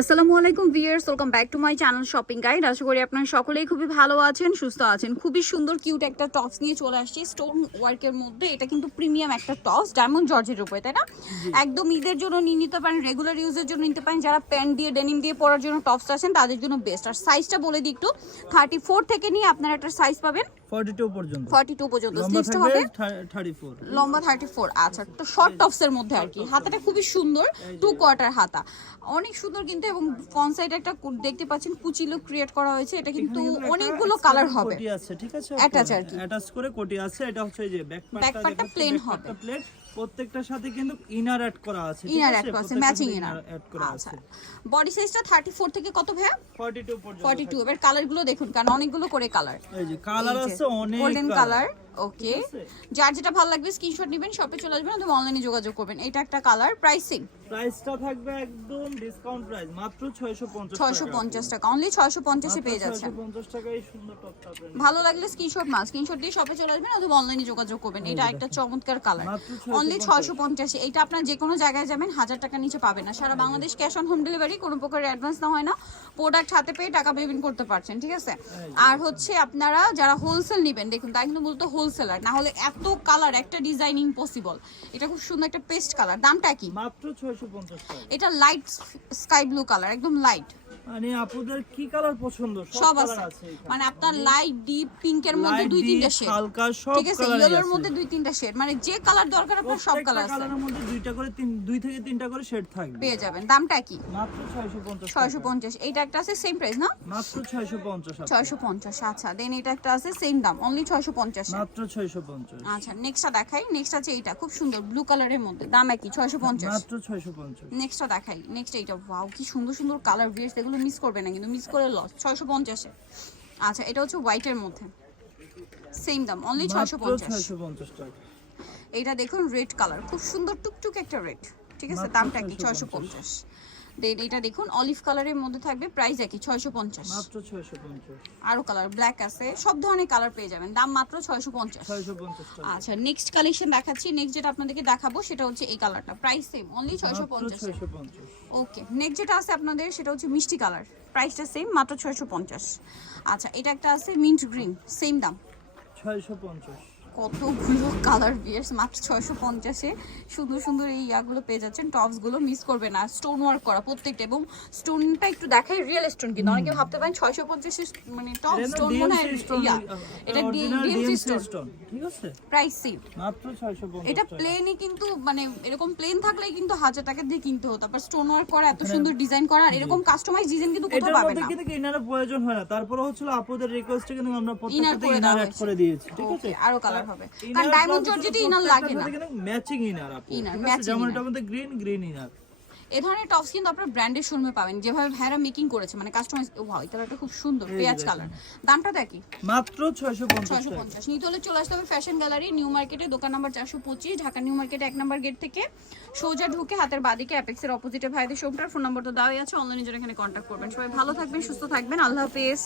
আসসালামু আলাইকুম viewers welcome back to my channel shopping guide. আশা করি আপনারা সকলেই খুবই ভালো আছেন সুস্থ আছেন। খুবই সুন্দর কিউট একটা টপস নিয়ে চলে আসছি স্টোন ওয়ার্কের মধ্যে। এটা কিন্তু প্রিমিয়াম একটা টপস ডায়মন্ড জর্জের উপরে তাই না? একদম ঈদের জন্য নিয়ে নিতে পারেন রেগুলার ইউজের জন্য নিতে পারেন। যারা প্যান্ট দিয়ে ডেনিম দিয়ে পরার জন্য টপস আছেন তাদের জন্য বেস্ট আর সাইজটা বলে দিই একটু থার্টি ফোর থেকে নিয়ে আপনারা একটা সাইজ পাবেন। 42 পর্যন্ত। ফর্টি টু পর্যন্ত। লম্বা স্লিভসটা হবে 34 লম্বা থার্টি ফোর আচ্ছা। তো শর্ট টপসের মধ্যে আর কি। হাতাটা খুবই সুন্দর টু কোয়ার্টার হাতা। অনেক সুন্দর কিন্তু এবং ফ্রন্ট সাইড একটা দেখতে পাচ্ছেন কুচি লুক ক্রিয়েট করা হয়েছে এটা কিন্তু অনেকগুলো কালার হবে কোটি আছে ঠিক আছে অ্যাটাচ আর কি। অ্যাটাচ করে কোটি আছে এটা হচ্ছে এই যে ব্যাক পার্টটা প্লেন হবে। প্লেট প্রত্যেকটার সাথে কিন্তু ইনার অ্যাড করা আছে ইনার অ্যাড করা আছে ম্যাচিং ইনার অ্যাড করা আচ্ছা। আছে। বডি সাইজটা থার্টি ফোর থেকে কত ভাইয়া? 42 পর্যন্ত ফর্টি টু এবার কালারগুলো দেখুন কারণ অনেকগুলো করে কালার এই যে কালার আছে অনেক গোল্ডেন কালার ওকে যার যেটা ভালো লাগবে স্ক্রিনশট নেবেন শপে চলে আসবেন অথবা অনলাইনে যোগাযোগ করবেন। এটা একটা কালার প্রাইসিং প্রাইসটা থাকবে একদম ডিসকাউন্ট প্রাইস মাত্র 650 ছয়শো পঞ্চাশ টাকা অনলি ছয়শো পঞ্চাশে পেয়ে যাচ্ছেন। 650 টাকায় এই সুন্দর টপটা ভালো লাগলে স্ক্রিনশট মাস স্ক্রিনশট দিয়ে শপে চলে আসবেন অথবা অনলাইনে যোগাযোগ করবেন। এটা একটা চমৎকার কালার 650 অনলি ছয়শো পঞ্চাশে। এইটা আপনার যে কোনো জায়গায় যাবেন হাজার টাকা নিচে পাবেন। না সারা Bangladesh cash on home delivery কোনো প্রকার অ্যাডভান্স না হয় না। প্রোডাক্ট হাতে পেয়ে টাকা পেমেন্ট করতে পারছেন ঠিক আছে? আর হচ্ছে আপনারা যারা হোলসেল নেবেন দেখুন তাই কিন্তু মূলত হোলসেলার না হলে এত কালার একটা ডিজাইন ইম্পসিবল এটা খুব সুন্দর একটা পেস্ট কালার দামটা কি? মাত্র 650 টাকা। এটা লাইট স্কাই ব্লু কালার একদম লাইট মানে আপুদের কি কালার পছন্দ? সব আছে। মানে আপনার লাইট ডিপ পিঙ্কের মধ্যে দুই তিনটা শেড হালকা সব ঠিক আছে ইয়েলোর মধ্যে দুই তিনটা শেড মানে যে কালার দরকার আপনার সব কালার আছে। কালারের মধ্যে দুইটা করে তিন দুই থেকে তিনটা করে শেড থাকবে। পেয়ে যাবেন। দামটা কি? মাত্র 650 ছয়শো পঞ্চাশ। এইটা একটা আছে সেম প্রাইস না? মাত্র 650 ছয়শো পঞ্চাশ আচ্ছা। দেন এটা একটা আছে সেম দাম অনলি ছয়শো পঞ্চাশ। মাত্র 650 আচ্ছা নেক্সটটা দেখাই। নেক্সট আছে এইটা খুব সুন্দর ব্লু কালারের মধ্যে। দাম একই ছয়শো পঞ্চাশ। মাত্র 650 নেক্সটটা দেখাই। নেক্সট এইটা ওয়াও কি সুন্দর সুন্দর কালার ভিয়ার্স এগুলো মিস করবে না কিন্তু মিস করে লস ছয়শো পঞ্চাশে। আচ্ছা এটা হচ্ছে হোয়াইটের মধ্যে। সেম দাম অনলি ছয়শো পঞ্চাশ। 650 এইটা দেখুন রেড কালার খুব সুন্দর টুকটুক একটা রেড ঠিক আছে? দামটা কি? ছয়শো পঞ্চাশ। দেন এটা দেখুন অলিভ কালারের মধ্যে থাকবে প্রাইস একই ছয়শো পঞ্চাশ। মাত্র 650 আরও কালার ব্ল্যাক আছে সব ধরনের কালার পেয়ে যাবেন দাম মাত্র ছয়শো পঞ্চাশ। 650 আচ্ছা নেক্সট কালেকশন দেখাচ্ছি নেক্সট যেটা আপনাদেরকে দেখাবো সেটা হচ্ছে এই কালারটা প্রাইস সেম অনলি ছয়শো পঞ্চাশ। ওকে নেক্সট যেটা আছে আপনাদের সেটা হচ্ছে মিষ্টি কালার প্রাইসটা সেম মাত্র ছয়শো পঞ্চাশ। আচ্ছা এটা একটা আছে মিন্ট গ্রিন সেম দাম। 650 কতগুলো কালার বিয়ার্স মাত্র ছয়শো পঞ্চাশে। সুন্দর সুন্দর এই ইয়াগুলো পেয়ে যাচ্ছেন টপসগুলো মিস করবে না। স্টোন ওয়ার্ক করা প্রত্যেকটা এবং স্টোনটা একটু দেখাই রিয়েল স্টোন কিন্তু। অনেকে ভাবতে পারেন ছয়শো পঞ্চাশে মানে টপ স্টোন মনে হয় এটা ডিএমসি স্টোন প্রাইস সেম এটা প্লেনই কিন্তু মানে এরকম প্লেন থাকলে কিন্তু হাজার টাকা দিয়ে কিনতে হতো। তারপর স্টোন ওয়ার্ক করা এত সুন্দর ডিজাইন করা আর এরকম কাস্টমাইজ ডিজাইন কিন্তু কোথাও মধ্যে না। কিন্তু ইনারের প্রয়োজন হয় না। তারপরে হচ্ছিল আপুদের রিকোয়েস্টে কিন্তু আমরা ইনার অ্যাড করে দিয়েছি ঠিক আছে? আরও কালার হবে। কারণ ডায়মন্ড জর্জেটে ইনার লাগে না। ম্যাচিং ইনার আপু। Matching যেমন inner। মধ্যে গ্রিন গ্রিন ইনার এই ধরনের টপস কিন্তু আপনার ব্র্যান্ডের শোরুমে পাবেন। যেভাবে ভাইরা মেকিং করেছে মানে কাস্টমাইজ ওয়াও এই কালারটা খুব সুন্দর পেঁয়াজ কালার দামটা দেখি। মাত্র 650 ছয়শো টাকা। পঞ্চাশ। নিতে হলে চলে আসতে হবে ফ্যাশন গ্যালারি নিউ মার্কেটে দোকান নাম্বার চারশো পঁচিশ ঢাকা নিউ মার্কেটে এক নাম্বার গেট থেকে। সোজা ঢুকে হাতের বাদিকে অ্যাপেক্সের অপোজিটে ভাইদের শোরুমটার ফোন নাম্বার তো দেওয়াই আছে। অনলাইনে জন্য এখানে কন্ট্যাক্ট করবেন সবাই ভালো থাকবেন সুস্থ থাকবেন। আল্লাহ হাফেজ।